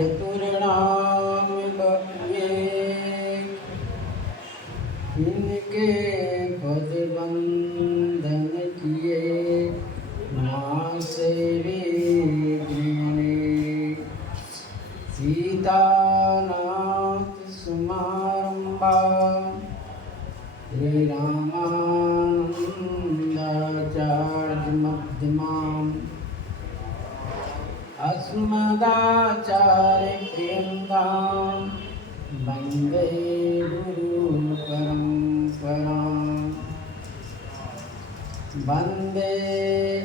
चतुर्णाम बपिए इनके पद बंधन किए नासे विघ्ने सीतानाथ समारंभा श्री रामानंदाचार्य मध्यमाम् अस्मदाचार्य प्रियंगाम् वंदे गुरु परंपराम् वंदे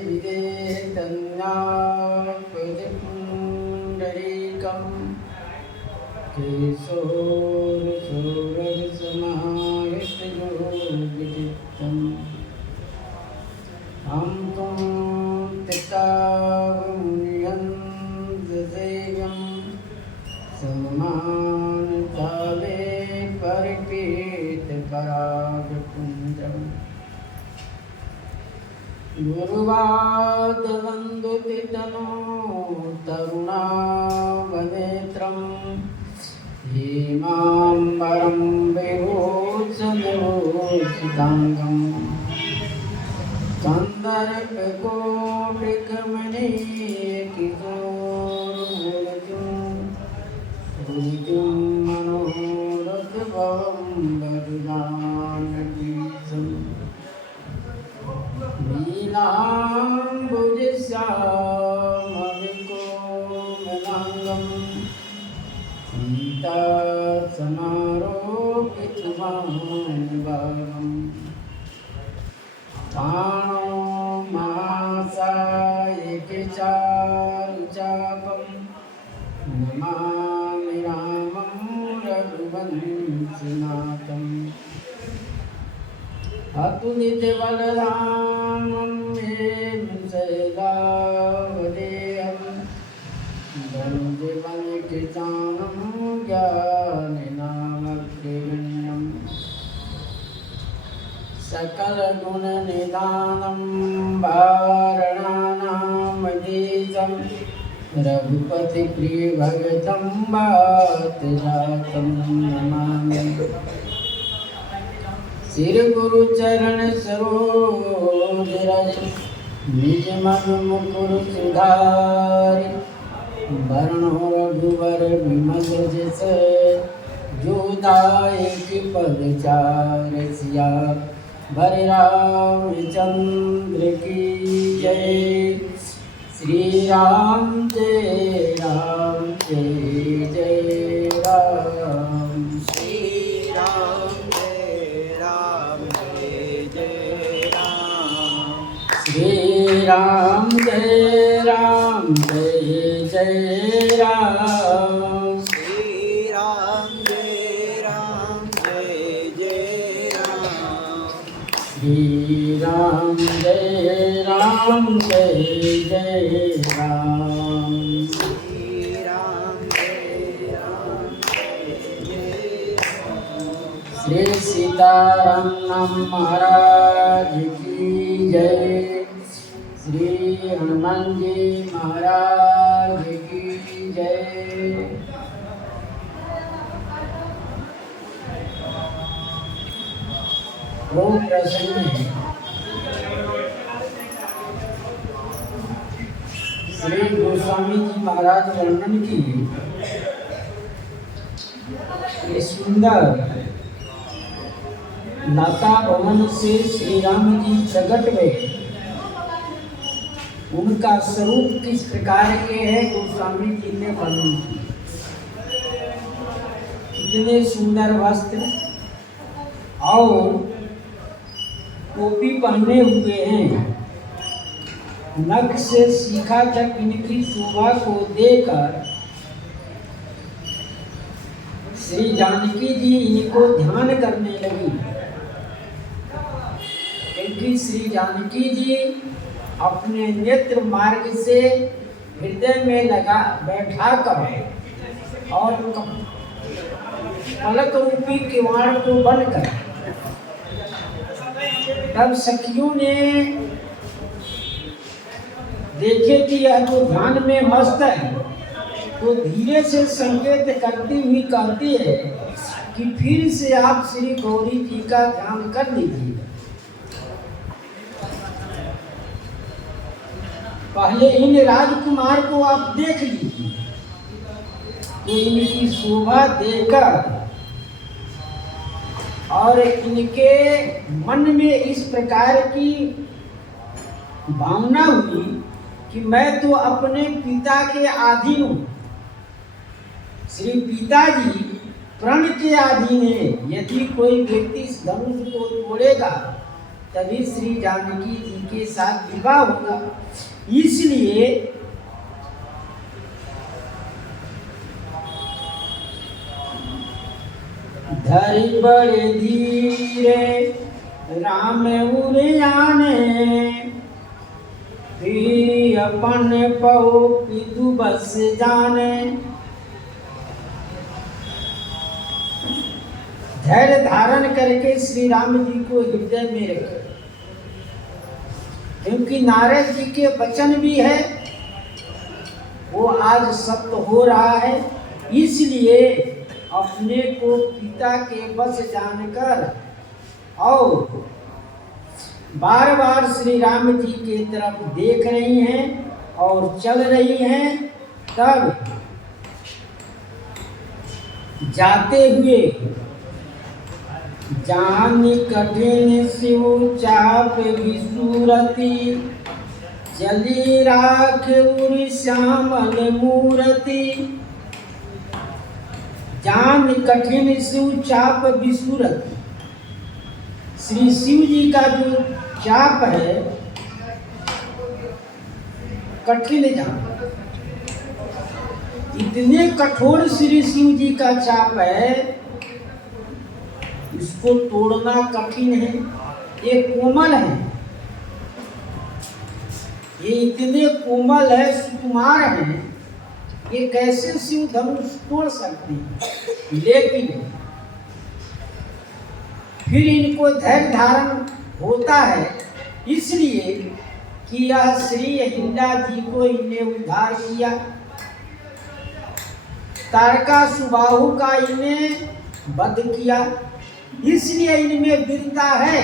विदेहतन्यापदिपुण्डरीकम् केशोरसोरसमाहितयोगिचित्तम् हम तुम तितावमुनियन्त्रसेव्यं सम्मानतावे परिपीतपरागपुञ्जम् गुरुवादवन्दुतितनो तरुणावनेत्रं हेमाम्बरं विभूषणभूषिताङ्गम् कंदर्पकोटिकमनीयकिशोरमूर्तिं मनोरथभवं वरदानपीठम् नीलाम्बुजश्यामलिकोमलाङ्गं सीतासमारोपितवान् पाणो महासायिकचारुचापं नमामि रामं रघुवंशनाथम् अतुलितबलरामं मे शैलावदेहं वन्देवनिकृतानं ज्ञानिनामग्रगण्यम् सकलगुणनिधानं वारणानामधीशं रघुपतिप्रियभगतं वातजातं नमामि श्रीगुरुचरण सरोज निज मन मुकुर सुधारि वरणो रघुवर विमल जस जो दायक पद चार सिया भरे रामचंद्र की जय। श्री राम जय राम जय जय राम। श्री राम जय राम जय जय राम। श्री राम जय राम जय जय राम। श्री राम जय राम जय जय राम। श्री राम जय राम जय जय राम। श्री राम जय राम जय जय राम। श्री सीताराम महाराज की जय। श्री हनुमान जी महाराज की जय। बहुत प्रसन्न है। श्री गोस्वामी जी महाराज वर्णन की ये सुंदर लता भवन से श्री राम जी प्रकट हुए, उनका स्वरूप किस प्रकार के है गोस्वामी जी ने वर्णन की। कितने सुंदर वस्त्र और टोपी पहने हुए हैं। नख से शिखा तक इनकी शोभा को देखकर श्री जानकी जी इनको ध्यान करने लगी, क्योंकि श्री जानकी जी अपने नेत्र मार्ग से हृदय में लगा बैठा कर और पलक रूपी किवाड़ को बंद कर तब सखियों ने देखे कि यह तो ध्यान में मस्त है, तो तो धीरे से संकेत करती हुई कहती है कि फिर से आप श्री गौरी जी का ध्यान कर लीजिए। पहले इन राजकुमार को आप देख लीजिए, तो इनकी शोभा देखकर और इनके मन में इस प्रकार की भावना हुई कि मैं तो अपने पिता के अधीन हूँ। श्री पिताजी प्रण के अधीन है। यदि कोई व्यक्ति इस धनुष को तोड़ेगा तभी श्री जानकी जी के साथ विवाह होगा। इसलिए धरि बड़े धीरे राम उड़ाने, फिर अपन पौ पिदु बस जाने। धैर्य धारण करके श्री राम जी को हृदय में रखे, क्योंकि नारद जी के वचन भी है वो आज सत्य हो रहा है। इसलिए अपने को पिता के बस जानकर और बार बार श्री राम जी की तरफ देख रही हैं और चल रही हैं। तब जाते हुए जान कठिन शिव चाप विसूरति, चली राख उर श्यामल मूर्ति। जान कठिन शिव चाप विसूरति, श्री शिव जी का जो चाप है कठिन जान, इतने कठोर श्री शिव जी का चाप है, इसको तोड़ना कठिन है। ये कोमल है, ये इतने कोमल है, सुकुमार है, ये कैसे शिव धनुष तोड़ सकते हैं। लेकिन फिर इनको धैर्य धारण होता है, इसलिए कि यह श्री अहिल्या जी को इन्हें उद्धार किया। तारका सुबाहु का इन्हें वध किया, इसलिए इनमें वीरता है।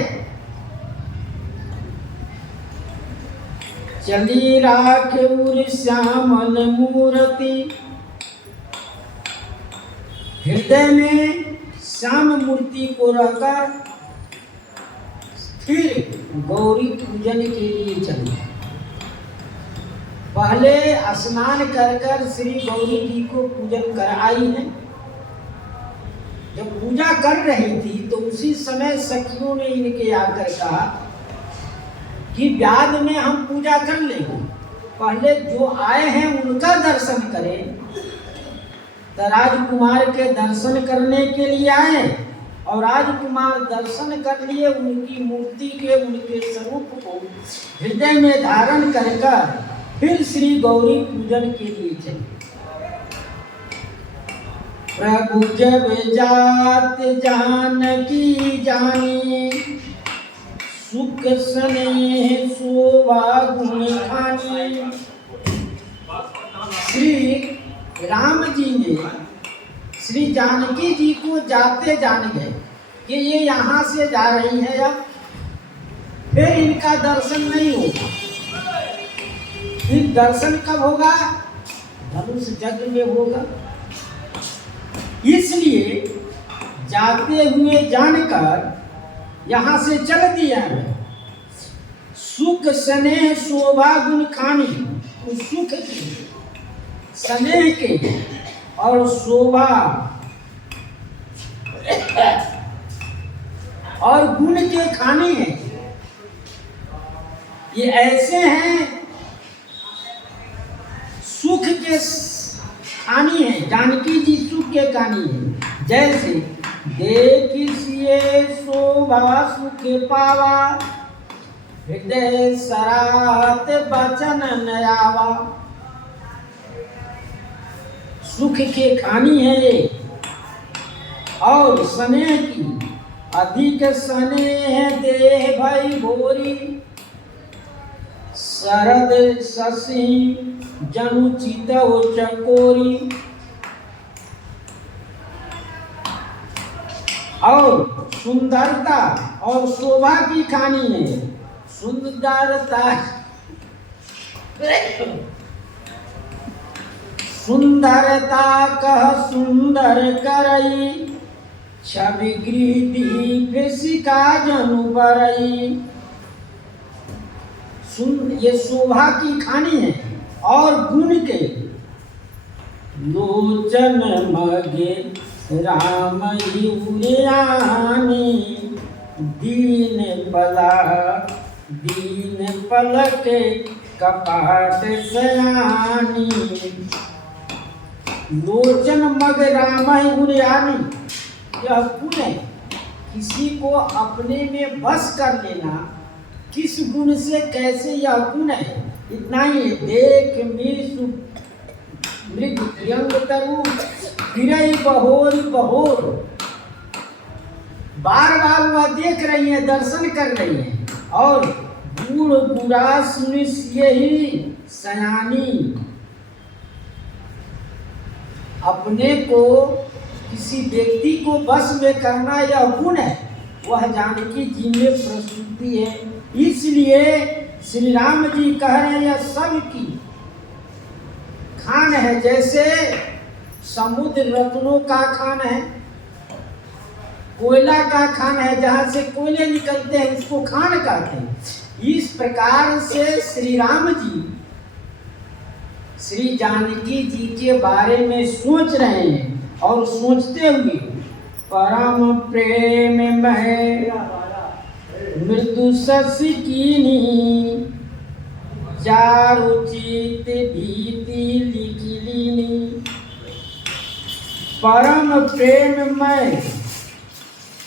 चली राख उर श्यामल मूर्ति, हृदय में श्याम मूर्ति को रखकर फिर गौरी पूजन के लिए चली। पहले स्नान कर श्री गौरी जी को पूजन कर आई है। जब पूजा कर रही थी तो उसी समय सखियों ने इनके आकर कहा कि बाद में हम पूजा कर लेंगे, पहले जो आए हैं उनका दर्शन करें। तो राजकुमार के दर्शन करने के लिए आए और राजकुमार दर्शन कर लिए, उनकी मूर्ति के, उनके स्वरूप को हृदय में धारण कर फिर श्री गौरी पूजन के लिए चले। प्रभु जब जात जानकी जानी, सुख स्नेह शोभा गुण खानी। श्री राम जी ने श्री जानकी जी को जाते जान गए कि ये यहाँ से जा रही है, अब फिर इनका दर्शन नहीं होगा। फिर दर्शन कब होगा? धनुष यज्ञ में होगा। इसलिए जाते हुए जानकर यहाँ से चल दिया है। सुख स्नेह शोभा गुण खानी, उस सुख के, स्नेह के और शोभा और गुण के खाने हैं। ये ऐसे हैं, सुख के खानी है। जानकी जी सुख के खानी है। जैसे देखिए शोभा सुख पावा, हृदय सराहत बचन नयावा। सुख के खानी है ये, और स्नेह की, अधिक स्नेह देह भई भोरी। शरद शशि जनु चितव चकोरी। और सुंदरता और शोभा की कहानी है। सुंदरता सुंदरता कह सुंदर करई, छवि गृह फिसिका जनु बरई। ये शोभा की खानी है और गुण के। लोचन मगे राम उड़ियानी, दीन पलक कपाट सयानी। लोचन मग राम उड़ियानी, यह गुण है। किसी को अपने में बस कर लेना, किस गुण से कैसे यह गुण है, इतना ही। देख मिसु मृग प्रियंग तरु, फिरई बहोर बहोर। बार बार वह देख रही है, दर्शन कर रही है। और बूढ़ बुरा सुनिश्य ही सयानी। अपने को किसी व्यक्ति को बस में करना यह गुण है, वह जानकी जी में प्रस्तुति है। इसलिए श्री राम जी कह रहे हैं, यह सब की खान है। जैसे समुद्र रत्नों का खान है, कोयला का खान है, जहाँ से कोयले निकलते हैं उसको खान कहते हैं। इस प्रकार से श्री राम जी श्री जानकी जी के बारे में सोच रहे हैं। और सोचते हुए परम प्रेम में मृदु शशि कीनी, चारुचित भीति लिखिलीनी। परम प्रेम में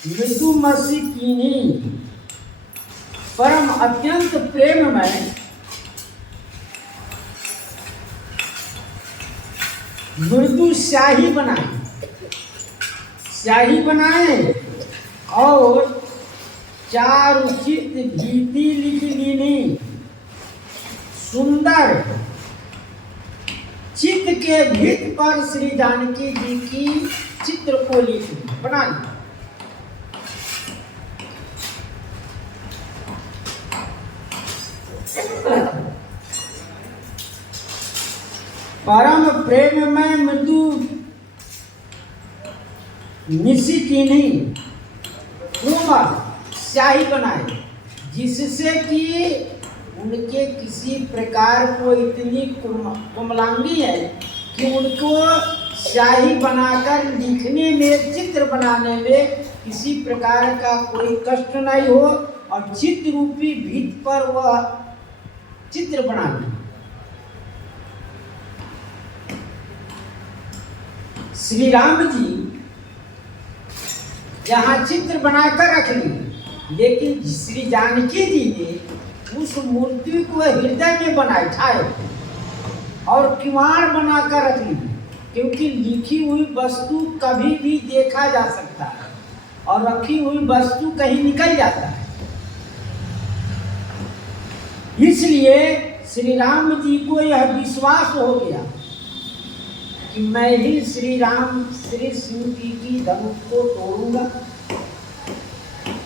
मृदु मसी कीनी, परम अत्यंत प्रेम में मृदु स्याही बनाए, स्याही बनाए। और चारुचित भीति लिख लीनी, सुंदर चित्त के भित्त पर श्री जानकी जी की चित्र को लिख बना ली। परम प्रेम में मृदु निशी की नहीं स्याही बनाए, जिससे कि उनके किसी प्रकार को इतनी कोमलांगी है कि उनको स्याही बनाकर लिखने में, चित्र बनाने में किसी प्रकार का कोई कष्ट नहीं हो। और चित्र रूपी भित्त पर वह चित्र बना ले। श्री राम जी यहाँ चित्र बनाकर रख ली, लेकिन श्री जानकी जी ने उस मूर्ति को हृदय में बनाए और किवाड़ बनाकर रख ली। क्योंकि लिखी हुई वस्तु कभी भी देखा जा सकता है और रखी हुई वस्तु कहीं निकल जाता है। इसलिए श्री राम जी को यह विश्वास हो गया कि मैं ही श्री राम श्री शिव जी की धनुष को तोड़ूंगा।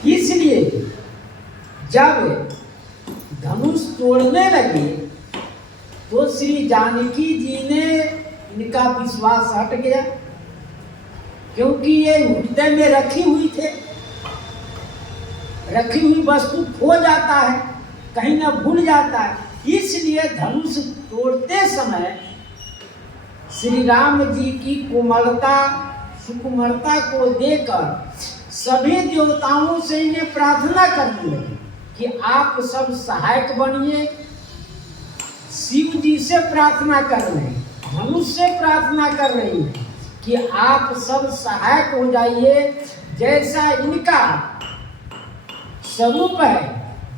इसलिए जब धनुष तोड़ने लगे तो श्री जानकी जी ने इनका विश्वास हट गया, क्योंकि ये हृदय में रखी हुई थे। रखी हुई वस्तु खो जाता है, कहीं ना भूल जाता है। इसलिए धनुष तोड़ते समय श्री राम जी की कोमलता सुकुमारता को देखकर सभी देवताओं से इन्हें प्रार्थना करने लगे कि आप सब सहायक बनिए। शिव जी से प्रार्थना कर रहे हैं, धनुष से प्रार्थना कर रही हैं कि आप सब सहायक हो जाइए। जैसा इनका स्वरूप है,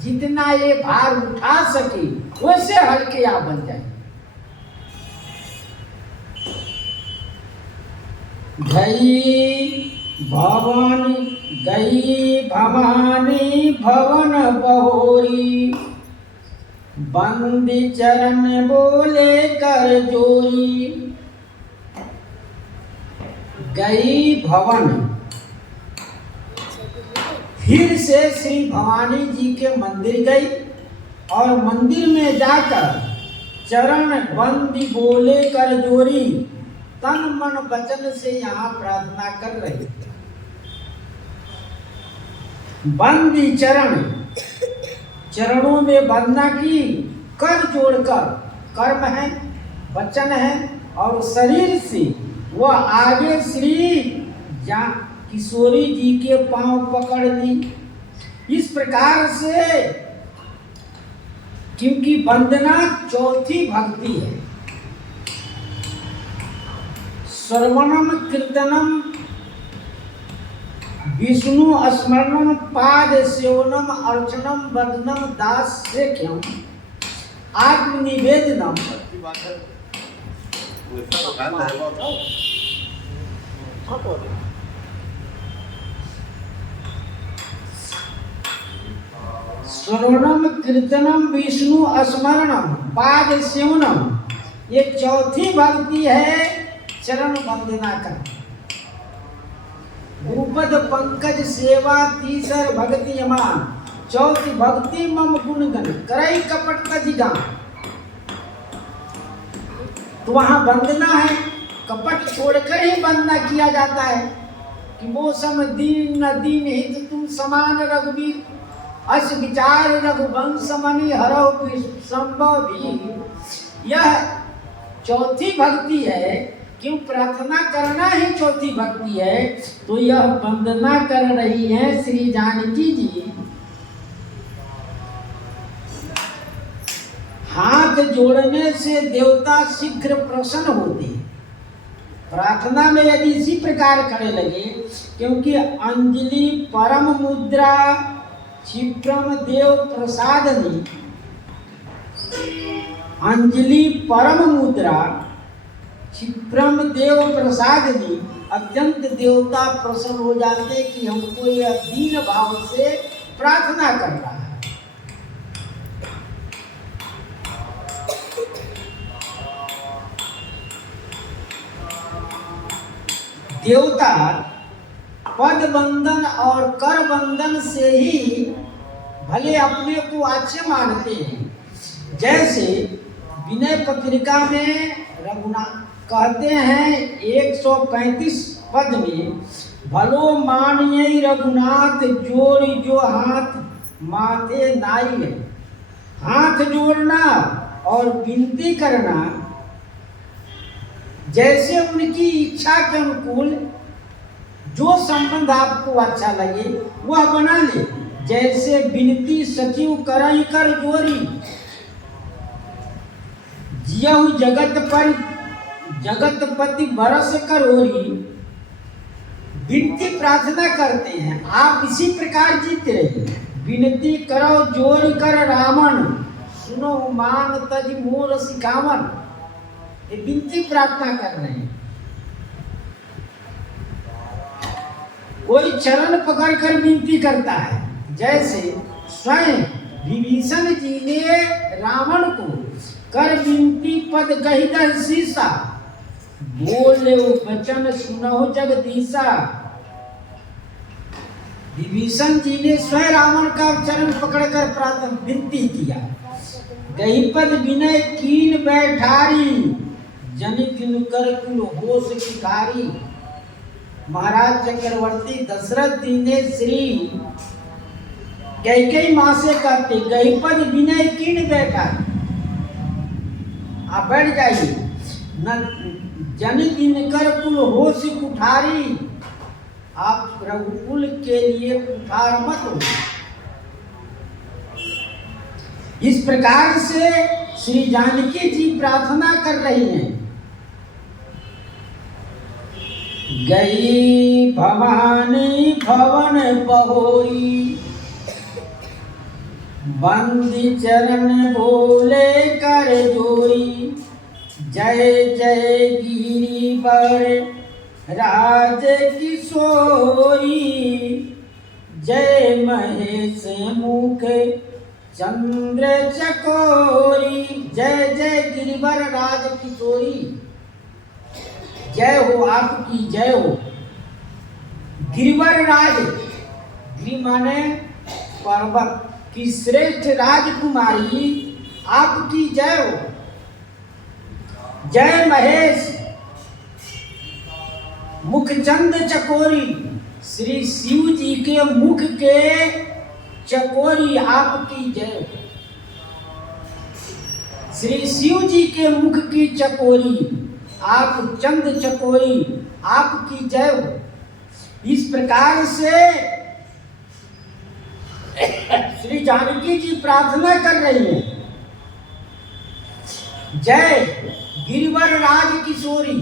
जितना ये भार उठा सके वैसे हल्के आप बन जाए। गई भवानी भवन बहोरी, बंदी चरण बोले कर जोरी, गई भवन। फिर से श्री भवानी जी के मंदिर गई और मंदिर में जाकर चरण बंदी बोले कर जोरी, तन मन वचन से यहाँ प्रार्थना कर रही। बंदी चरण, चरणों में वंदना की, कर जोड़कर, कर्म है, वचन है, और शरीर से वह आगे श्री किशोरी जी के पांव पकड़ ली। इस प्रकार से, क्योंकि वंदना चौथी भक्ति है। श्रवणम कीर्तनम विष्णु स्मरणम पाद सेवनम अर्चनम वंदनम दास्यख्यम आत्मनिवेदनम। श्रवणम कीर्तनम विष्णु स्मरणम पाद सेवनम, ये चौथी भक्ति है चरण वंदना कर। गुरुपद पंकज सेवा तीसर भक्ति यमान, चौथी भक्ति मम गुणगन करई कपट तजिगान। तो वहां वंदना है, कपट छोड़कर ही वंदना किया जाता है कि मौसम दीन न दीन हित तुम समान रघुवीर, अस विचार रघुवंश मणि हरौ संभव भी। यह चौथी भक्ति है। क्यों? प्रार्थना करना ही चौथी भक्ति है। तो यह वंदना कर रही है श्री जानकी जी। हाथ जोड़ने से देवता शीघ्र प्रसन्न होते हैं। प्रार्थना में यदि इसी प्रकार करने लगे, क्योंकि अंजलि परम मुद्रा क्षिप्रम देव प्रसादनी, अंजलि परम मुद्रा क्षिप्रम देव प्रसादनी, अत्यंत देवता प्रसन्न हो जाते कि हमको यह दीन भाव से प्रार्थना कर रहा है। देवता पद बंधन और कर बंधन से ही भले अपने को अच्छे मानते हैं। जैसे विनय पत्रिका में रघुनाथ कहते हैं 135 पद में, भलो मानिए रघुनाथ जोड़ जो हाथ माथे नाई है। हाथ जोड़ना और विनती करना जैसे उनकी इच्छा के अनुकूल जो संबंध आपको अच्छा लगे वह बना ले। जैसे विनती सचिव करई कर जोरी, जियहु जगत पर जगतपति बरस कर ओरी। विनती प्रार्थना करते हैं, आप इसी प्रकार जीते रहिए। विनती करो जोर कर रावण, सुनो मान तज मोर सिखावन। ये विनती प्रार्थना कर रहे हैं। कोई चरण पकड़कर विनती करता है, जैसे स्वयं विभीषण जी ने रावण को कर विनती पद कही दर शीसा, बोले वचन सुनो जगदीशा। विभीषण जी ने स्वयं रावण का चरण पकड़कर प्रार्थना विनती किया। गहीपद विनय कीन बैठारी, जनि किनकर कुल होश शिकारी। महाराज चक्रवर्ती दशरथ जी ने श्री कैकेयी मां से कहते, गहीपद विनय कीन बैठारी, आप बैठ जाइए। न जनि किनकर कुल होश कुठारी, आप रघुकुल के लिए कुठार मत हो। इस प्रकार से श्री जानकी जी प्रार्थना कर रही हैं। गई भवानी भवन बहोरी, बंदी चरण बोले कर जोरी। जय जय गिरिवर राज किशोरी, जय महेश मुख चंद्र चकोरी, जय जय गिरिवर राज किशोरी। जय हो, आपकी जय हो। गिरिवर राज, गिरि माने पर्वत की श्रेष्ठ राजकुमारी, आपकी जय हो। जय महेश मुखचंद चकोरी, श्री शिव जी के मुख के चकोरी, आपकी जय। श्री शिव जी के मुख की चकोरी, आप चंद चकोरी, आपकी जय हो। इस प्रकार से श्री जानकी जी प्रार्थना कर रही है, जय गिरिवर राज किशोरी।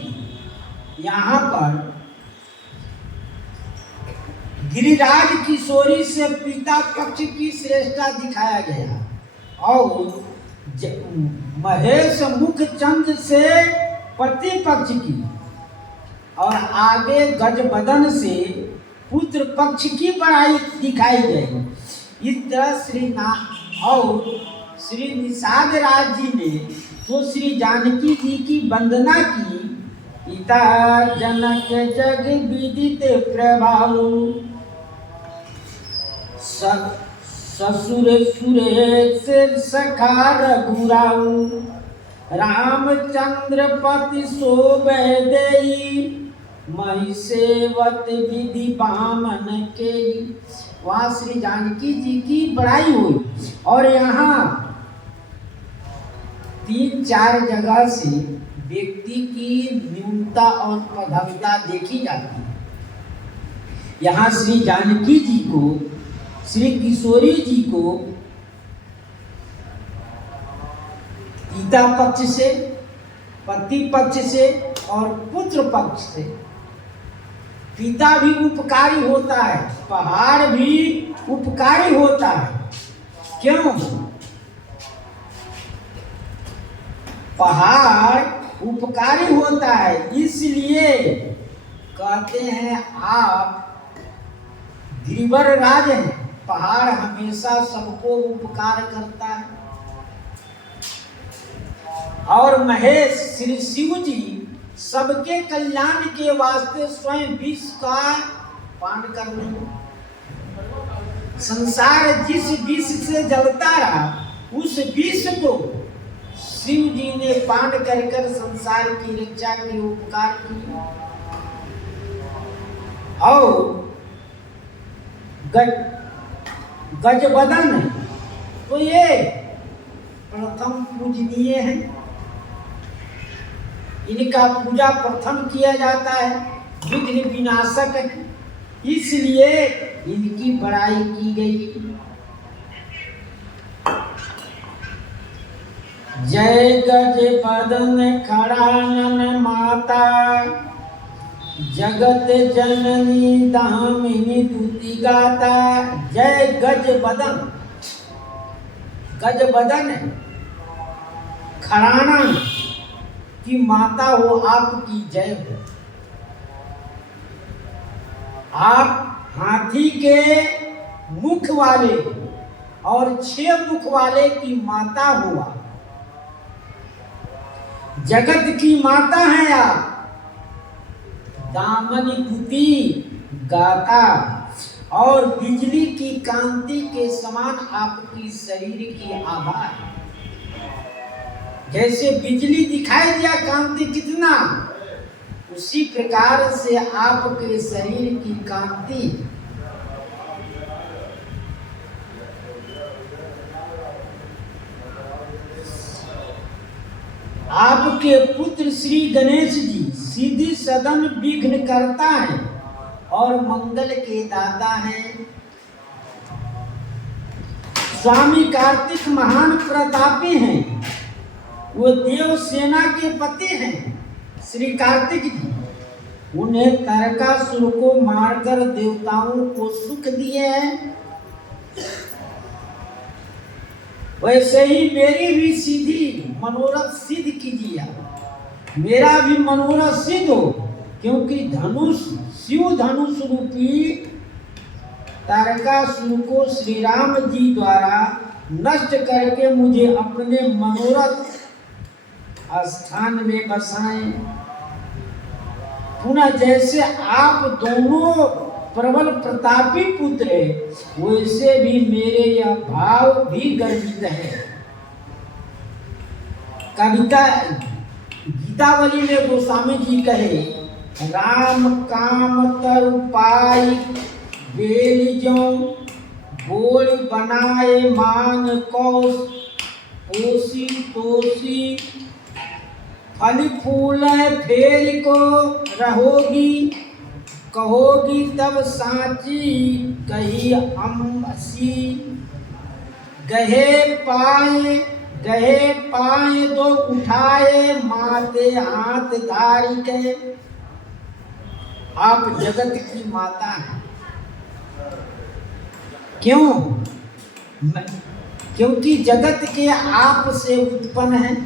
यहाँ पर गिरिराज किशोरी से पिता पक्ष की श्रेष्ठता दिखाया गया और महेश मुख चंद से पति पक्ष की, और आगे गजबदन से पुत्र पक्ष की बड़ाई दिखाई गई। इस तरह और श्री निषाद राज जी ने तो श्री जानकी जी की वंदना की। पिता जनक जग विदित प्रभाव, ससुर सुरेश सखा रघुराऊ, रामचंद्र पति शोभे देई, मही सेवत विधि बामन के। वहाँ श्री जानकी जी की बड़ाई हुई और यहाँ 3-4 जगह से व्यक्ति की न्यूनता और प्रधानता देखी जाती है। यहाँ श्री जानकी जी को, श्री किशोरी जी को पिता पक्ष से, पति पक्ष से और पुत्र पक्ष से। पिता भी उपकारी होता है, पहाड़ भी उपकारी होता है। क्यों? पहाड़ उपकारी होता है, इसलिए कहते हैं आप गिरिवर राज हैं। पहाड़ हमेशा सबको उपकार करता है। और महेश श्री शिव जी सबके कल्याण के वास्ते स्वयं विष का पान कर लें। संसार जिस विष से जलता रहा, उस विष को शिव जी ने पान कर कर संसार की रक्षा के उपकार किया। और गजबदन, तो ये प्रथम पूजनीय है, इनका पूजा प्रथम किया जाता है, विघ्न विनाशक है, इसलिए इनकी बड़ाई की गई। जय गज बदन खड़ानन माता, जगत जननी दामिनी तुति गाता। जय गज बदन, गज बदन खड़ानन की माता हो, आपकी जय हो। आप हाथी के मुख वाले और 6 मुख वाले की माता हुआ, जगत की माता हैं आप। दामनी तुति गाता, और बिजली की कांति के समान आपकी शरीर की आभा है। जैसे बिजली दिखाई दिया कांति कितना, उसी प्रकार से आपके शरीर की कांति। आपके पुत्र श्री गणेश जी सीधी सदन विघ्न करता है और मंगल के दाता है। स्वामी कार्तिक महान प्रतापी हैं, वो देव सेना के पति हैं श्री कार्तिक जी। उन्हें तारकासुर को मारकर देवताओं को सुख दिए हैं। वैसे ही मेरी भी सीधी मनोरथ सिद्ध कीजिए, मेरा भी मनोरथ सिद्ध हो, क्योंकि धनुष शिव धनुष रूपी तारकासुर को श्री राम जी द्वारा नष्ट करके मुझे अपने मनोरथ स्थान में बसाएं। पुनः जैसे आप दोनों प्रबल प्रतापी पुत्र है, वैसे भी मेरे यह भाव भी गर्वित है। कविता गीतावली में गोस्वामी जी कहे, राम काम तरु पाई बेल जो बोल बनाए मान कौश ओसी तोसी फल फूल फेर को रहोगी कहोगी तब साची कही अम्बसी गहे पाए दो उठाए माते हाथ धारी के। आप जगत की माता हैं। क्यों? क्योंकि जगत के आप से उत्पन्न हैं,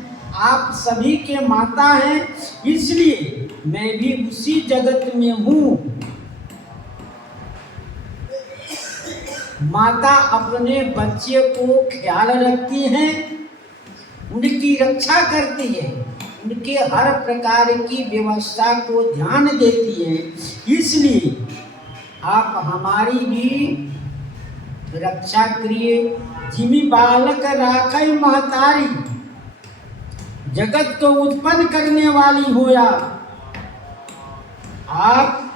आप सभी के माता हैं, इसलिए मैं भी उसी जगत में हूँ। माता अपने बच्चे को ख्याल रखती हैं, उनकी रक्षा करती है, उनके हर प्रकार की व्यवस्था को ध्यान देती है, इसलिए आप हमारी भी रक्षा करिए। जिमी बालक राखै महतारी, जगत को उत्पन्न करने वाली हो आप।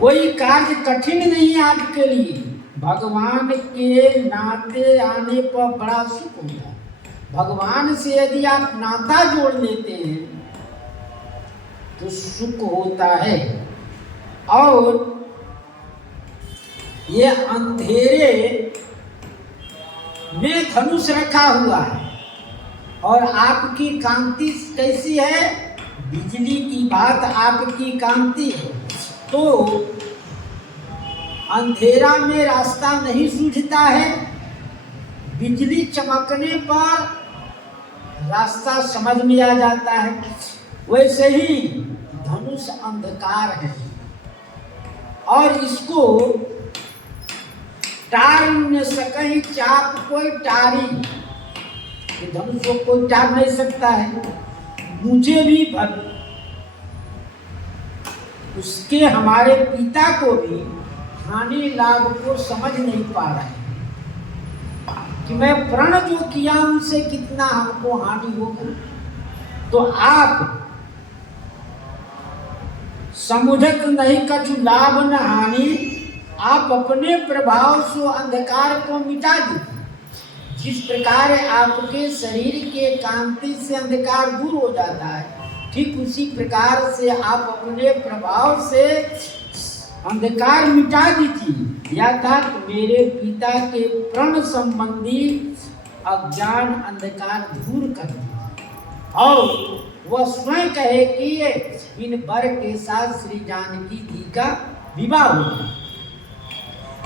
कोई कार्य कठिन नहीं है आपके लिए। भगवान के नाते आने पर बड़ा सुख होता है। भगवान से यदि आप नाता जोड़ लेते हैं तो सुख होता है। और ये अंधेरे में धनुष रखा हुआ है और आपकी कांति कैसी है? बिजली की बात आपकी कांति है, तो अंधेरा में रास्ता नहीं सूझता है, बिजली चमकने पर रास्ता समझ में आ जाता है। वैसे ही धनुष अंधकार है और इसको टार न सके चाप कोई टारी, धनुष को कोई टार नहीं सकता है। मुझे भी उसके हमारे पिता को भी हानि लाभ को समझ नहीं पा रहे कि मैं प्रण जो किया उनसे कितना हमको हानि होगी। तो आप समुझत नहीं कछु लाभ न हानि, आप अपने प्रभाव से अंधकार को मिटा दीजिए। जिस प्रकार आपके शरीर के कांति से अंधकार दूर हो जाता है, ठीक उसी प्रकार से आप अपने प्रभाव से अंधकार मिटा दीजिए। अर्थात मेरे पिता के प्रण संबंधी अज्ञान अंधकार दूर कर दीजिए। और वह स्वयं कहे कि इन वर के साथ श्री जानकी जी का विवाह हो।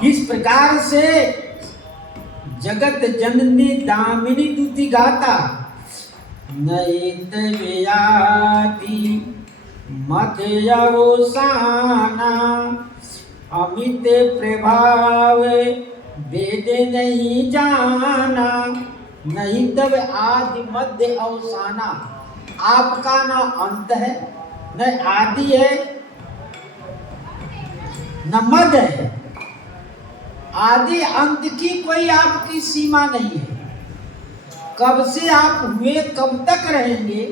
इस प्रकार से जगत जननी दामिनी दुति गाता नयत व्याधि मत अवसाना अमित प्रभाव वेद नहीं जाना नहीं तब आदि मध्य अवसाना। आपका न अंत है न आदि है न मध्य है। आदि अंत की कोई आपकी सीमा नहीं है। कब से आप हुए कब तक रहेंगे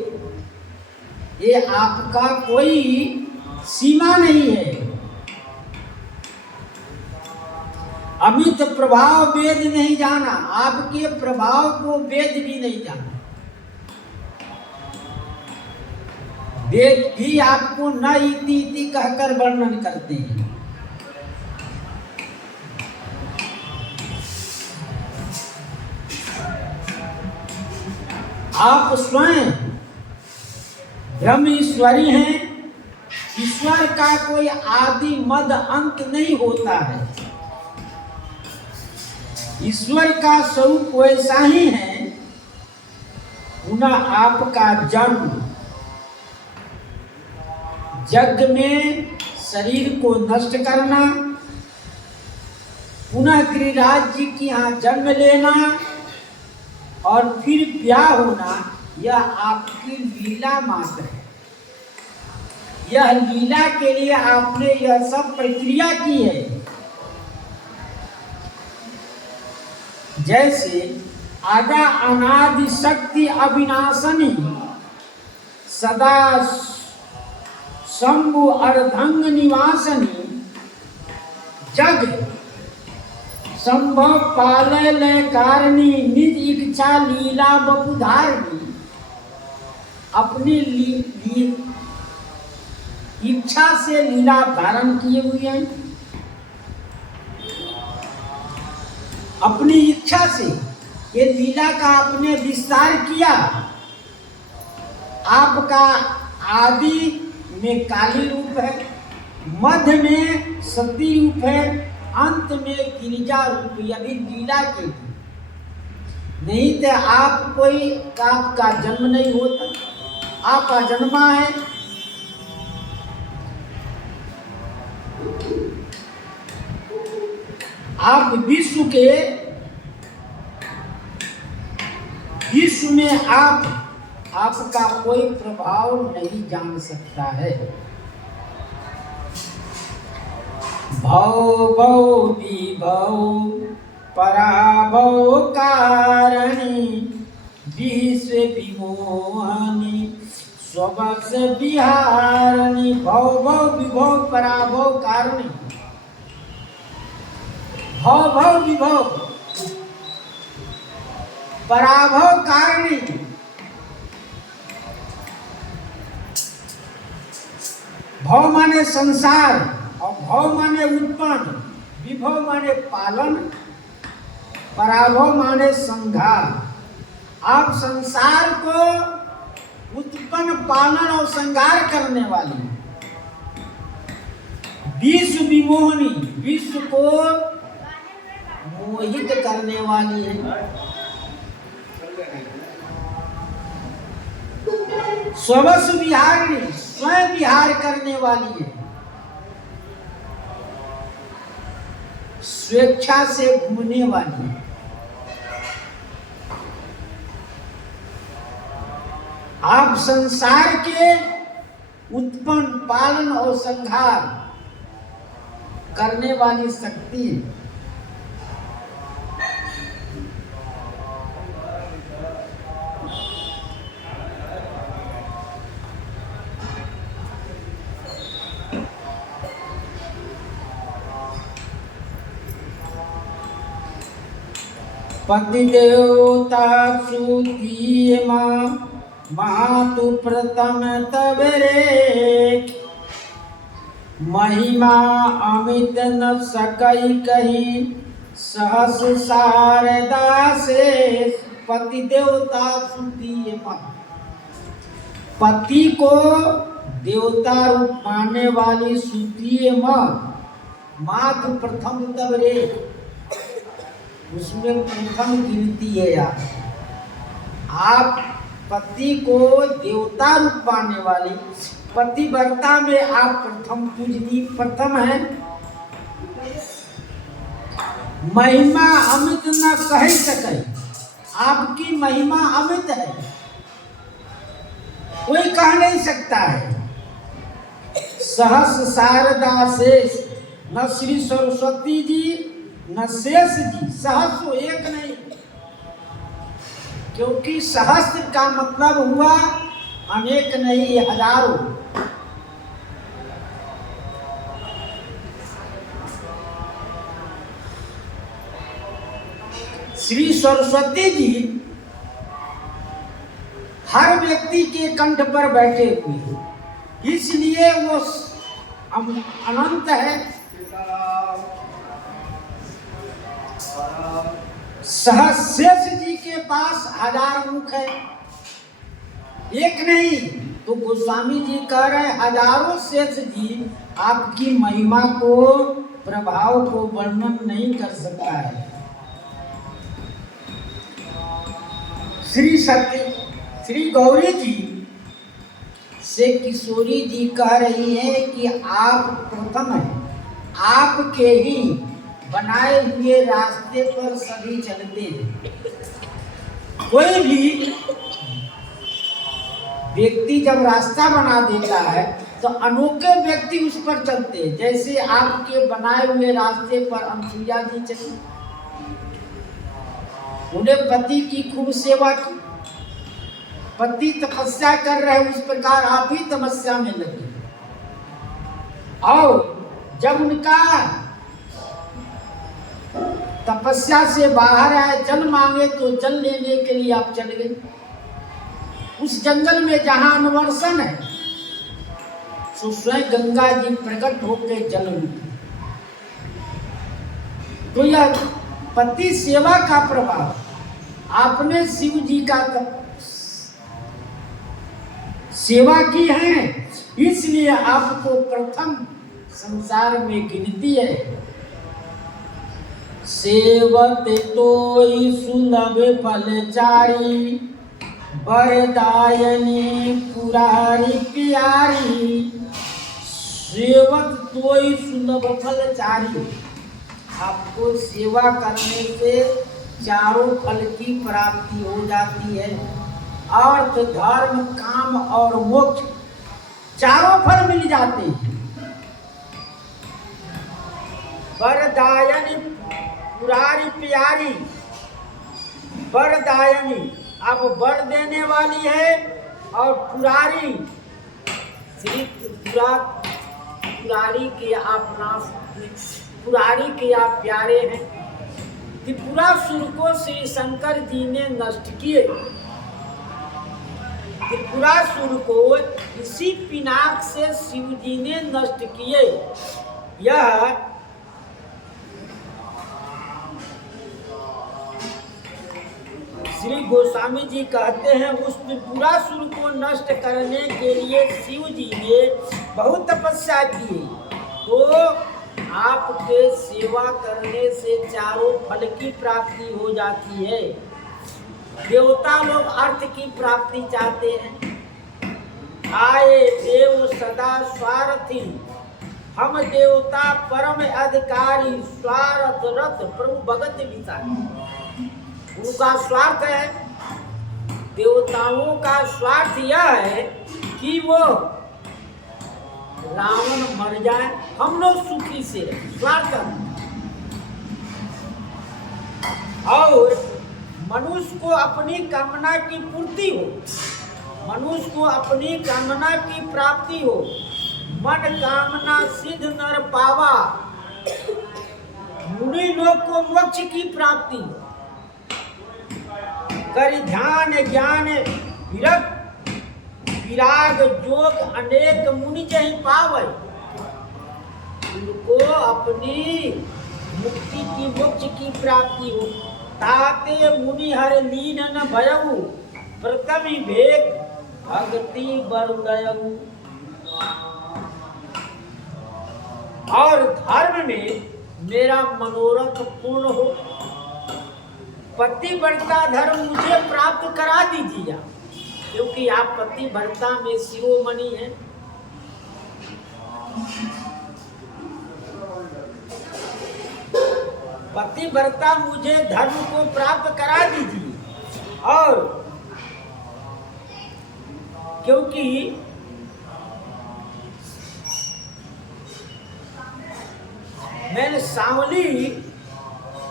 ये आपका कोई सीमा नहीं है। अमित प्रभाव वेद नहीं जाना, आपके प्रभाव को वेद भी नहीं जाना। वेद भी आपको न इति इति कहकर वर्णन करते हैं। आप स्वयं ब्रह्म ईश्वरी हैं। ईश्वर का कोई आदि मध्य अंत नहीं होता है। ईश्वर का स्वरूप वैसा ही है। पुनः आपका जन्म जग में शरीर को नष्ट करना, पुनः गिरिराज जी की यहाँ जन्म लेना और फिर ब्याह होना, यह आपकी लीला मात्र है। यह लीला के लिए आपने यह सब प्रक्रिया की है। जैसे आगा अनादि शक्ति अविनाशनी सदा शंभु अर्धंग निवासनी जग संभव पालय कारणी निज इच्छा लीला बपुधारणी। अपनी इच्छा से लीला धारण किए हुए हैं। अपनी इच्छा से ये लीला का आपने विस्तार किया। आपका आदि में काली रूप है, मध्य में सती रूप है, अंत में गिरिजा रूप। यदि लीला के नहीं तो आप कोई आपका जन्म नहीं होता, आप अजन्मा है। आप विश्व में आपका कोई प्रभाव नहीं जान सकता है। भव भव विभव पराभव कारणी विश्व विमोहनी स्वबस विहारणी। भव भव विभव पराभव कारणी, भव भव विभव पराभव कारणी। भव माने संसार और भव माने उत्पन्न, विभव माने पालन, पराभव माने संहार। आप संसार को उत्पन्न, पालन और संहार करने वाली, विश्व विमोहनी, विश्व को मोहित करने वाली है। स्वबस विहारिणी, स्वयं विहार करने वाली है। स्वेच्छा से घूमने वाली है। आप संसार के उत्पन्न, पालन और संहार करने वाली शक्ति है। पति देवता सुती मातु प्रथम तबरे। महिमा अमित न सकई कहीं सहस शारदा से। पति देवता सुती माँ, पति को देवता रूप मानने वाली सुती माँ, मातु प्रथम तबरे, उसमें प्रथम गिनती है। यार आप पति को देवता रूप मानने वाली, पतिव्रता में आप प्रथम पूजनी, प्रथम है। महिमा अमित न कह सके, आपकी महिमा अमित है, कोई कह नहीं सकता है। सहस शारदा शेष, न श्री सरस्वती जी न शेष जी। सहस्र एक नहीं, क्योंकि सहस्त्र का मतलब हुआ अनेक नहीं, हजारों। श्री सरस्वती जी हर व्यक्ति के कंठ पर बैठे हुए हैं, इसलिए वो अनंत है। सहस्रेश जी के पास हजार मुख है, एक नहीं। तो गोस्वामी जी कह रहे हजारों शेष जी आपकी महिमा को, प्रभाव को वर्णन नहीं कर सकता है। श्री गौरी जी से किशोरी जी कह रही है कि आप प्रथम हैं, आपके ही बनाए हुए रास्ते पर सभी चलते हैं। कोई भी व्यक्ति जब रास्ता बना देता है तो अनोखे व्यक्ति उस पर चलते हैं। जैसे आपके बनाए हुए रास्ते पर अनसुईया जी चली, उन्हें पति की खूब सेवा की, पति तपस्या कर रहे उस प्रकार आप भी तपस्या में लगे। और जब उनका तपस्या से बाहर आए, जल मांगे तो जल लेने के लिए आप चल गए। उस जंगल में जहां अनवर्षण है, तो स्वयं गंगा जी प्रकट होकर जल रूप। तो यह पति सेवा का प्रभाव, आपने शिव जी का सेवा की है, इसलिए आपको प्रथम संसार में गिनती है। सेवत तोई सुलभ फलचारी, वरदायनी पुरारी प्यारी। सेवत तोई सुलभ फलचारी, आपको सेवा करने से चारों फल की प्राप्ति हो जाती है। अर्थ, धर्म, काम और मोक्ष चारों फल मिल जाते हैं। वरदायनी पुरारी प्यारी, वरदायनी आप वर देने वाली है, और पुरारी श्री पुरारी के आप नाम, पुरारी के आप प्यारे हैं। त्रिपुरासुर को श्री शंकर जी ने नष्ट किए। त्रिपुरासुर को इसी पिनाक से शिव जी ने नष्ट किए। यह श्री गोस्वामी जी कहते हैं, उस त्रिपुरासुर को नष्ट करने के लिए शिव जी ने बहुत तपस्या की। तो आपके सेवा करने से चारों फल की प्राप्ति हो जाती है। देवता लोग अर्थ की प्राप्ति चाहते हैं। आए देव सदा स्वार्थी, हम देवता परम अधिकारी, स्वार्थ रथ प्रभु भगत विचारी। उनका स्वार्थ है, देवताओं का स्वार्थ यह है कि वो रावण मर जाए, हम लोग सुखी से रहे, स्वार्थ। और मनुष्य को अपनी कामना की पूर्ति हो, मनुष्य को अपनी कामना की प्राप्ति हो। मन कामना सिद्ध नर पावा, मुनि लोग को मोक्ष की प्राप्ति हो। कर ध्यान ज्ञान विरक्त विराग जोग अनेक मुनि जहि पावै। उनको अपनी मुक्ति की मोक्ष की प्राप्ति हो। ताते मुनि हर लीन न भयऊ, प्रथम भेद भक्ति बरुदयऊ। और धर्म में मेरा मनोरथ पूर्ण हो। पतिव्रता धर्म मुझे प्राप्त करा दीजिए, क्योंकि आप पतिव्रता में शिरोमणि हैं। पतिव्रता मुझे धर्म को प्राप्त करा दीजिए। और क्योंकि मैं सांवली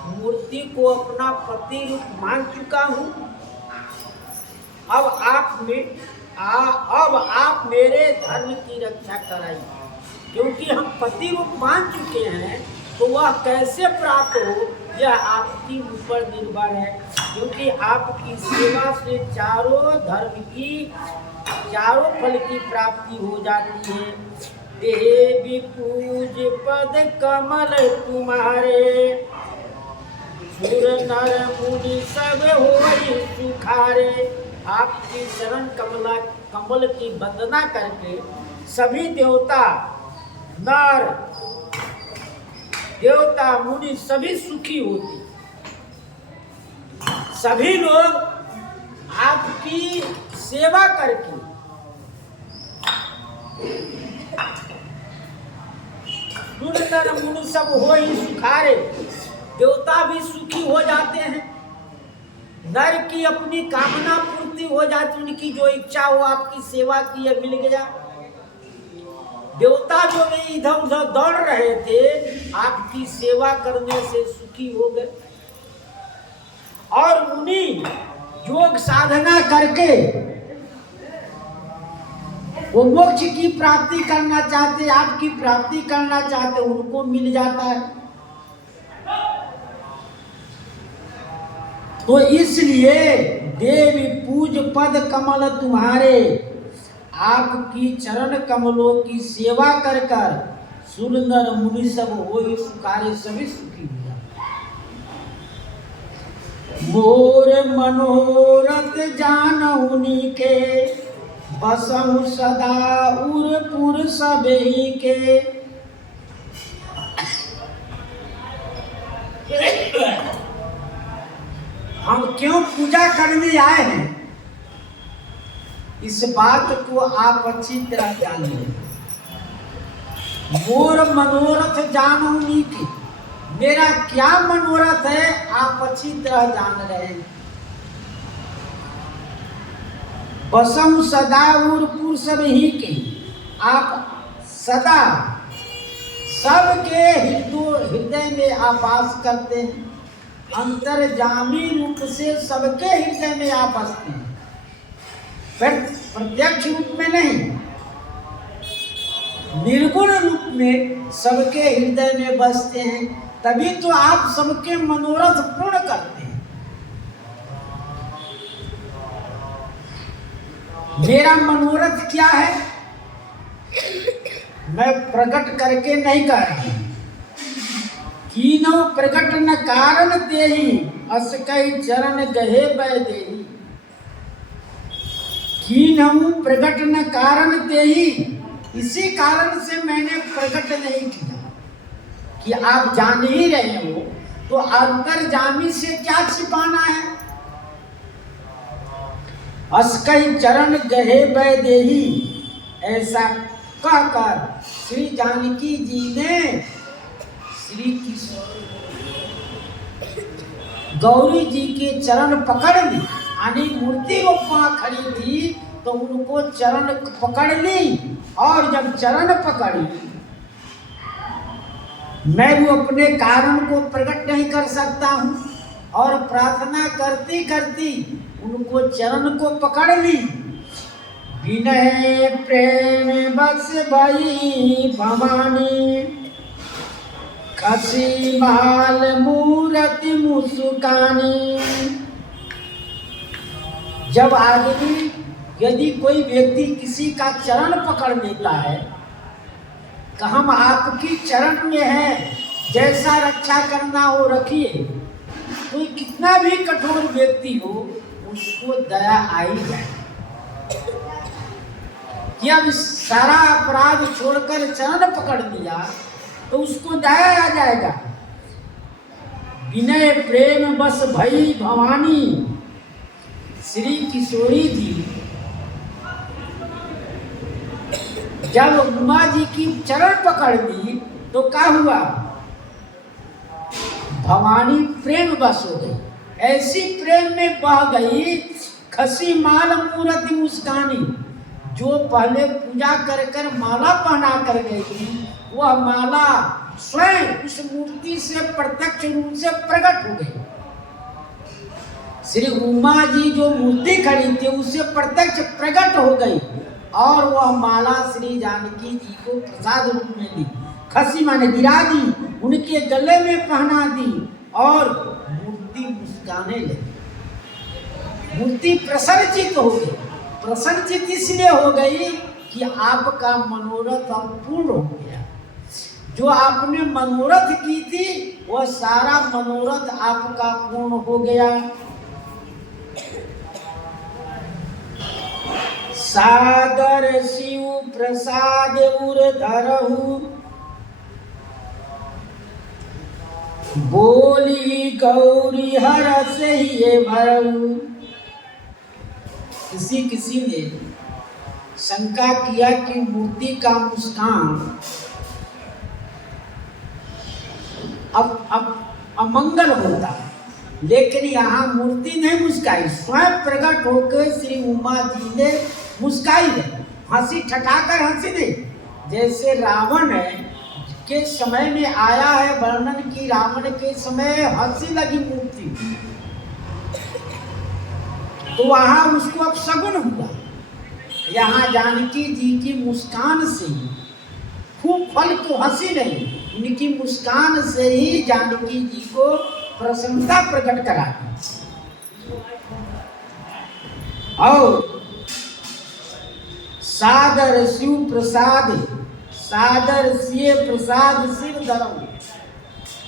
मूर्ति को अपना पति रूप मान चुका हूँ। अब आप मेरे धर्म की रक्षा कराइए, क्योंकि हम पति रूप मान चुके हैं। तो वह कैसे प्राप्त हो, यह आपके ऊपर निर्भर है। क्योंकि आपकी सेवा से चारों धर्म की, चारों फल की प्राप्ति हो जाती है। देवी पूज पद कमल तुम्हारे, सुर नर मुनि सब होई सुखारे। आपकी शरण कमल की वंदना करके सभी देवता नर, देवता मुनि सभी सुखी होते। सभी लोग आपकी सेवा करके सुर नर मुनि सब हो ही सुखारे, देवता भी सुखी हो जाते हैं। नर की अपनी कामना पूर्ति हो जाती, उनकी जो इच्छा हो, आपकी सेवा की है मिल गया। देवता जो वे इधर उधर दौड़ रहे थे, आपकी सेवा करने से सुखी हो गए। और मुनि योग साधना करके वो मोक्ष की प्राप्ति करना चाहते, आपकी प्राप्ति करना चाहते, उनको मिल जाता है। तो इसलिए देवी पूज पद कमल तुम्हारे, आपकी चरण कमलों की सेवा कर कर सुर नर मुनि सब होई सुखारे, सभी सुखी हो जाते। मोर मनोरथ जानहुनि के, बसहु सदा उरपुर सबहि के। हम क्यों पूजा करने आए हैं, इस बात को आप अच्छी तरह जान लें। मोर मनोरथ जानहुनि की, मेरा क्या मनोरथ है आप अच्छी तरह जान रहे हैं। बसम सदा उरपुर सबहि के, आप सदा सबके हृदय में आप वास करते हैं। अंतर्जामी रूप से सबके हृदय में आप बसते हैं, प्रत्यक्ष रूप में नहीं, निर्गुण रूप में सबके हृदय में बसते हैं। तभी तो आप सबके मनोरथ पूर्ण करते हैं। मेरा मनोरथ क्या है, मैं प्रकट करके नहीं कह रहा हूं। कीनो प्रकट न कारण तेहि, अस कई चरण गहे बै देहि। कीनहु प्रकट न कारण तेहि, इसी कारण से मैंने प्रकट नहीं किया कि आप जान ही रहे हो, तो अंतर्जामी से क्या छिपाना है। अस कई चरण गहे बै देहि, ऐसा कहकर श्री जानकी जी ने श्री गौरी जी के चरण पकड़ ली। यानी मूर्ति वो वहां खड़ी थी तो उनको चरण पकड़ ली, और जब चरण पकड़ी, मैं वो अपने कारण को प्रकट नहीं कर सकता हूं, और प्रार्थना करती करती उनको चरण को पकड़ ली। विनय प्रेम बस भई भवानी, खसी माल मूरति मुस्कानी। जब आदमी, यदि कोई व्यक्ति किसी का चरण पकड़ लेता है, कि हम आपकी चरण में हैं, जैसा रक्षा करना हो रखिए, तो कितना भी कठोर व्यक्ति हो उसको दया आ ही जाए कि अब सारा अपराध छोड़कर चरण पकड़ लिया तो उसको दया आ जाएगा। विनय प्रेम बस भई भवानी, श्री किशोरी जी जब उमा जी की चरण पकड़ ली तो क्या हुआ, भवानी प्रेम बस हो गई, ऐसी प्रेम में बह गई। खसी माल मूरति मुस्कानी, जो पहले पूजा कर कर माला पहना कर गई थी, वह माला स्वयं उस मूर्ति से प्रत्यक्ष रूप से प्रकट हो गई। श्री उमा जी जो मूर्ति खड़ी थी उससे प्रत्यक्ष प्रकट हो गई, और वह माला श्री जानकी जी को प्रसाद रूप में दी। खसी माने गिरा दी, उनके गले में पहना दी, और मूर्ति मुस्काने लगी। मूर्ति प्रसन्नचित हो गई। प्रसन्नचित इसलिए हो गई कि आपका मनोरथ अब पूर्ण हो गया। जो आपने मनोरथ की थी वह सारा मनोरथ आपका पूर्ण हो गया। सागर शिव प्रसाद उर धरहु, बोली गौरी हर से ही भरहु। किसी ने शंका किया कि मूर्ति का मुस्कान अब अमंगल होता है। लेकिन यहाँ मूर्ति नहीं मुस्काई, स्वयं प्रकट होकर श्री उमा जी ने मुस्काई है, हंसी ठठाकर हंसी नहीं। जैसे रावण के समय में आया है वर्णन की, रावण के समय हंसी लगी मूर्ति, तो वहां उसको अब शगुन हुआ। यहाँ जानकी जी की मुस्कान से खूब फल को हंसी नहीं, उनकी मुस्कान से ही जानकी जी को प्रसन्नता प्रकट कराती। और सादर शिव प्रसाद, सादर सिए प्रसाद शिव धर्म,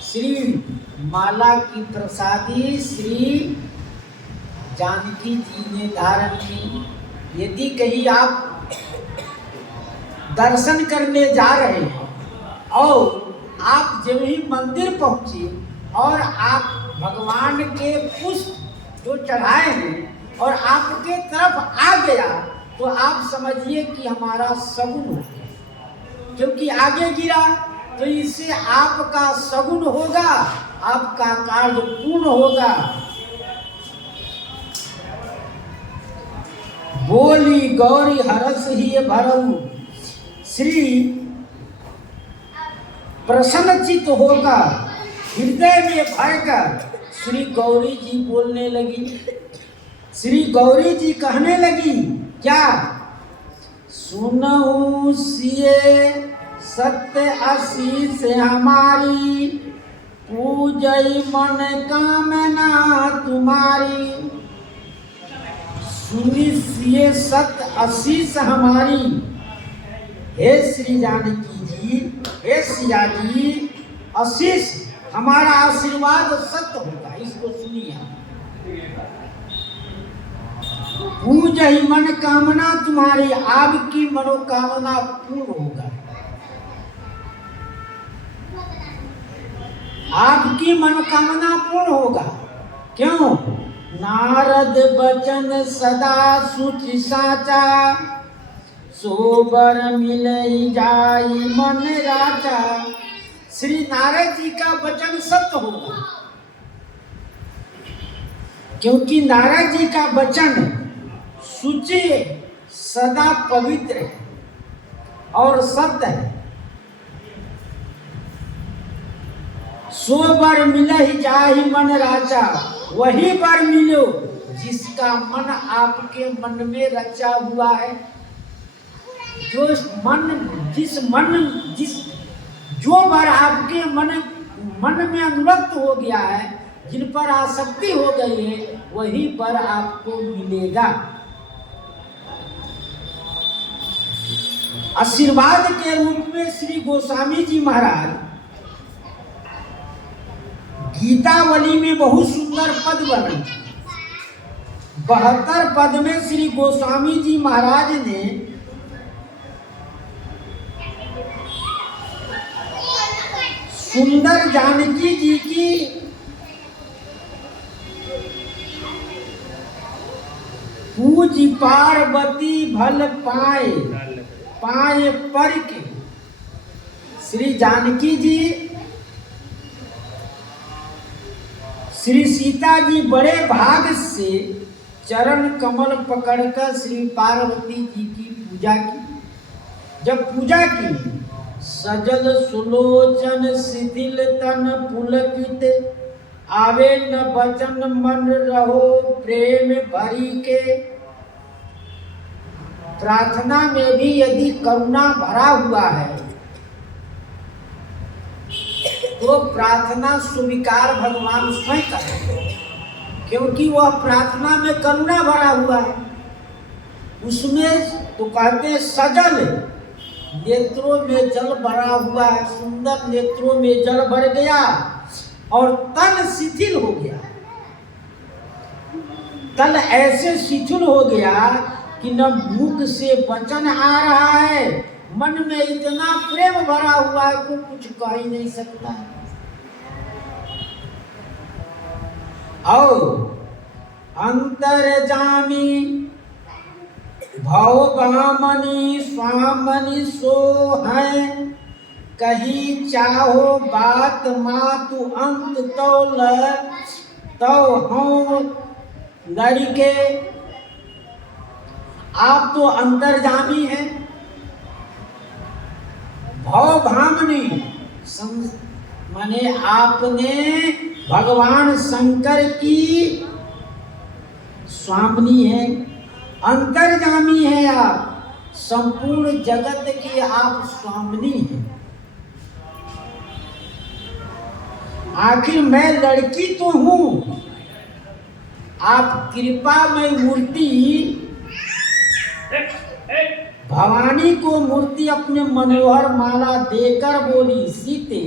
श्री माला की प्रसादी श्री जानकी जी ने धारण की। यदि कहीं आप दर्शन करने जा रहे हैं और आप जब ही मंदिर पहुंचे और आप भगवान के पुष्प जो चढ़ाए हैं और आपके तरफ आ गया, तो आप समझिए कि हमारा सगुन हो गया, क्योंकि आगे गिरा तो इससे आपका सगुन होगा, आपका कार्य पूर्ण होगा। बोली गौरी हरस ही भरऊ, श्री प्रसन्नचित होगा, हृदय में भरकर श्री गौरी जी बोलने लगी। श्री गौरी जी कहने लगी क्या? सुनऊ सिए सत्य आशीष हमारी, पूजई मन कामना तुम्हारी। सुनी सिए सत्य आशीष हमारी, हे श्री जानकी जी, हे सिया जी, आशीष हमारा आशीर्वाद सत्य होगा, इसको सुनिए। पूज ही मन कामना तुम्हारी, आपकी मनोकामना पूर्ण होगा, आपकी मनोकामना पूर्ण होगा। क्यों? नारद बचन सदा सुचि साचा, सोबर मिलई जाई मन राजा। श्री नारद जी का वचन सत्य होगा, क्योंकि नारद जी का वचन शुचि सदा पवित्र और सत्य है। सो बर मिलई जाहि मन राजा, वही बर मिलो जिसका मन आपके मन में रचा हुआ है। जो बर आपके मन में अनुरक्त हो गया है, जिन पर आसक्ति हो गई है, वही बर आपको मिलेगा। आशीर्वाद के रूप में श्री गोस्वामी जी महाराज गीतावली में बहुत सुंदर पद बने। 72 पद में श्री गोस्वामी जी महाराज ने सुंदर जानकी जी की पूज पार्वती भल पाए, पाए पर के। श्री जानकी जी, श्री सीता जी बड़े भाग से चरण कमल पकड़कर श्री पार्वती जी की पूजा की। जब पूजा की, सजल सुलोचन शिथिल तन पुलकित, आवे न बचन मन रहो प्रेम भरी के। प्रार्थना में भी यदि करुणा भरा हुआ है तो प्रार्थना स्वीकार भगवान स्वयं करेंगे, क्योंकि वह प्रार्थना में करुणा भरा हुआ है। उसमें तो कहते हैं सजल नेत्रों में जल भरा हुआ है, सुंदर नेत्रों में जल भर गया और तन शिथिल हो गया। तन ऐसे शिथिल हो गया कि न मुख से वचन आ रहा है, मन में इतना प्रेम भरा हुआ है को कुछ कह ही नहीं सकता। और अंतर्जामी भव बामनी स्वामनी सो है, कही चाहो बात मातु अंत तो हम लड़के। आप तो अंतर्जामी हैं, भव भामनी माने आपने भगवान शंकर की स्वामिनी है, अंतर्जामी है आप, संपूर्ण जगत की आप स्वामिनी हैं। आखिर मैं लड़की तो हूं, आप कृपामय मूर्ति भवानी को मूर्ति अपने मनोहर माला देकर बोली, सीते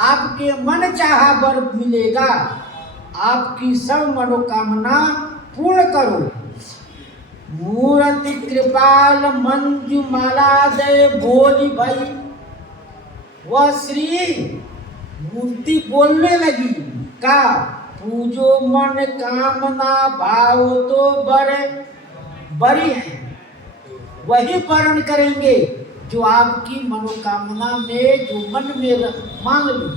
आपके मन चाहा वर मिलेगा, आपकी सब मनोकामना पूर्ण करो। मूर्ति कृपाल मंजू माला दे बोली भाई। वह श्री मूर्ति बोलने लगी, का पूजो मन कामना भाव तो बड़ी है, वही वर्ण करेंगे जो आपकी मनोकामना में जो मन में मांग ली।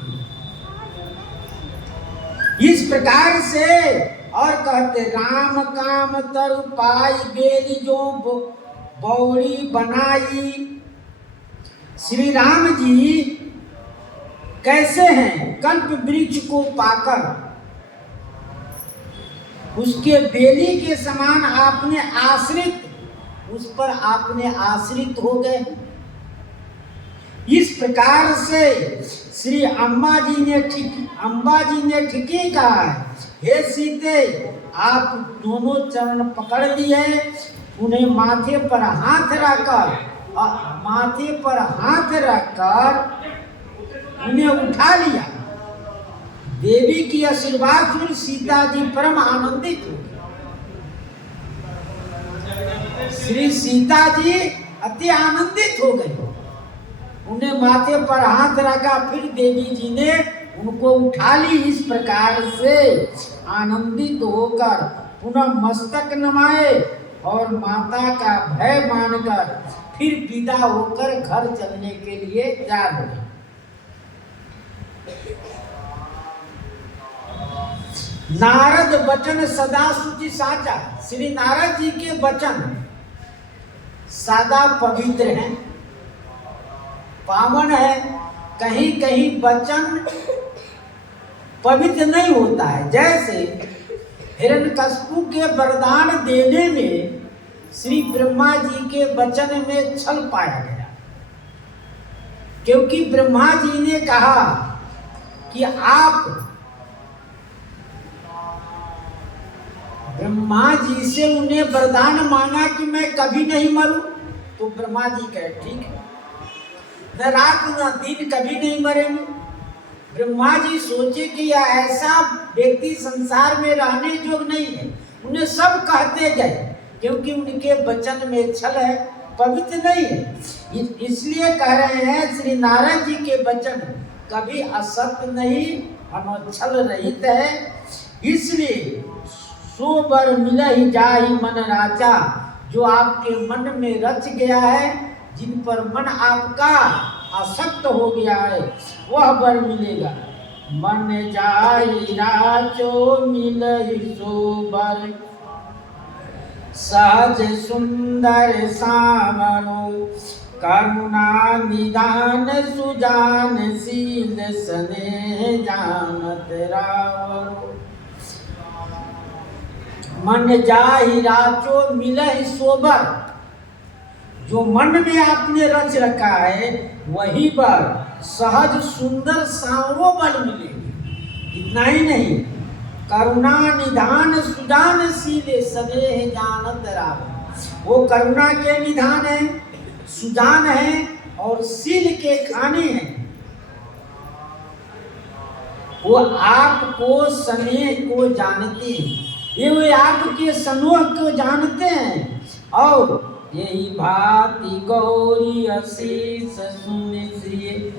इस प्रकार से और कहते राम काम तरु पाई बेली जो बौड़ी बनाई। श्री राम जी कैसे हैं? कल्प वृक्ष को पाकर उसके बेली के समान आपने आश्रित, उस पर आपने आश्रित हो गए। इस प्रकार से श्री अम्बा जी ने ठीक ही कहा है, हे सीते आप दोनों चरण पकड़ लिए, उन्हें माथे पर हाथ रखकर उन्हें उठा लिया। देवी की आशीर्वाद सुन सीता जी परम आनंदित हो। श्री सीता जी अति आनंदित हो गई, उन्हें माथे पर हाथ रखा, फिर देवी जी ने उनको उठा ली। इस प्रकार से आनंदित होकर पुनः मस्तक नमाए और माता का भय मानकर फिर विदा होकर घर चलने के लिए जा लगे। नारद वचन सदा शुचि साचा। श्री नारद जी के वचन सदा पवित्र हैं, पावन है। कहीं कहीं वचन पवित्र नहीं होता है। जैसे हिरण्यकशिपु के वरदान देने में श्री ब्रह्मा जी के वचन में छल पाया गया, क्योंकि ब्रह्मा जी ने कहा कि आप ब्रह्मा जी से उन्हें वरदान मांगा कि मैं कभी नहीं मरूं, तो ब्रह्मा जी कहे ठीक है, न रात न दिन कभी नहीं मरेंगे। ब्रह्मा जी सोचे कि यह ऐसा व्यक्ति संसार में रहने योग्य नहीं है, उन्हें सब कहते गए, क्योंकि उनके वचन में छल है, पवित्र नहीं है। इसलिए कह रहे हैं श्री नारायण जी के वचन कभी असत्य नहीं, छल रहित है। इसलिए सो बर मिला ही जाहि मन राजा, जो आपके मन में रच गया है, जिन पर मन आपका आसक्त हो गया है, वह वर मिलेगा। मन जाहि राचो मिलहि सो बर, सहज सुंदर सामरो, करुणा निदान सुजान शील स्नेह जानत रावरो। मन जाहि राचो मिलहि सोबर, जो मन में आपने रच रखा है वही पर सहज सुंदर सांवरो बल मिलेगी। इतना ही नहीं, करुणा निधान सुजान शीले स्नेह जानत राव, वो करुणा के निधान है, सुजान है और शील के खाने हैं। वो आपको स्नेह को जानते हैं, ये वे आपके स्नेह को जानते हैं। और यही भांति गौरी असीस सुनिश्रिय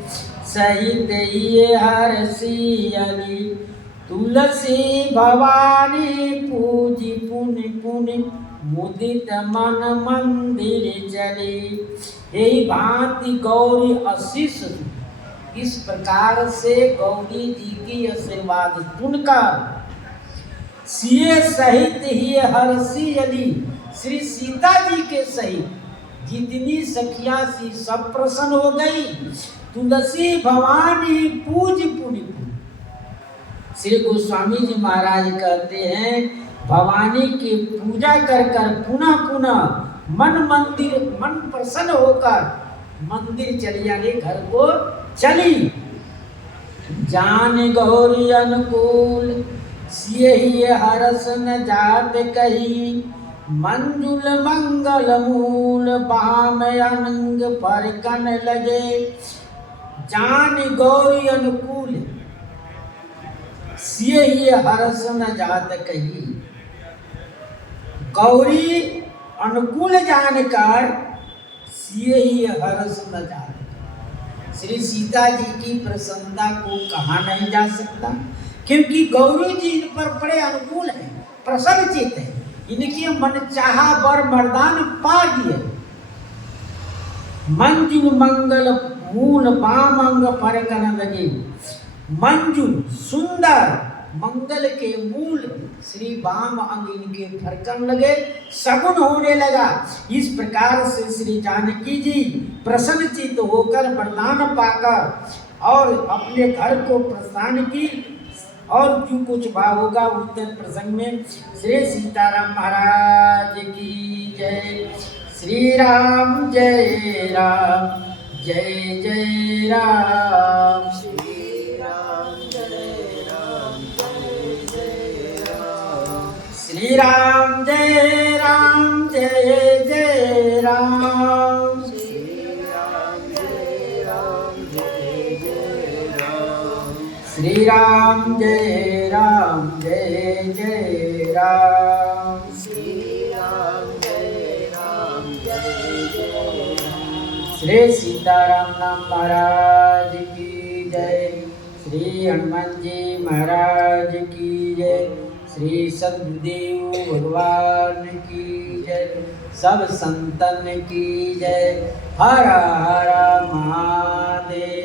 सहित ये हर्षियली, तुलसी भवानी पूजी पुनि पुनि मुदित मन मंदिर चली। यही भांति गौरी असीस इस प्रकार से गौरी जी की आशीर्वाद सुनकर सिए सहित ही हर्षी यदि श्री सीता जी के सहित जितनी सखियां सी सब प्रसन्न हो गई। तुलसी भवानी पूज पुनि। श्री गोस्वामी जी महाराज कहते हैं भवानी की पूजा कर कर पुनः पुनः मन प्रसन्न होकर मंदिर चली यानी घर को चली। जान गौरी अनुकूल सिए ही हरस न जात कही। मंजुल मंगल मूल बाम अनंग फरकन लगे। जान गौरी अनुकूल सिए ही हरस न जात कही। गौरी अनुकूल जानकर सिए ही हरस न जात। श्री सीता जी की प्रसन्नता को कहा नहीं जा सकता, क्योंकि गौरी जी इन पर बड़े अनुकूल है, प्रसन्न चित्त है। इनके मन चाहा वर मर्दान पा दिए। मंजुल मंगल मूल बाम अंग फरकन लगे। मंजुल सुंदर मंगल के मूल श्री वाम अंग इनके फरकन लगे, सगुन होने लगा। इस प्रकार से श्री जानकी जी प्रसन्नचित्त होकर वरदान पाकर और अपने घर को प्रस्थान की। और जो कुछ भाव होगा उत्तर प्रसंग में। श्री सीताराम महाराज की जय। श्री राम जय राम जय जय राम। श्री राम जय राम जय जय राम। श्री राम जय राम जय जय राम। श्री राम जय राम जय जय राम। श्री राम जय राम जय जय राम। श्री राम जय राम जय जय राम। श्री सीताराम नाम महाराज की जय। श्री हनुमान जी महाराज की जय। श्री सद्गुरुदेव भगवान की जय। सब संतन की जय। हर हर महादेव।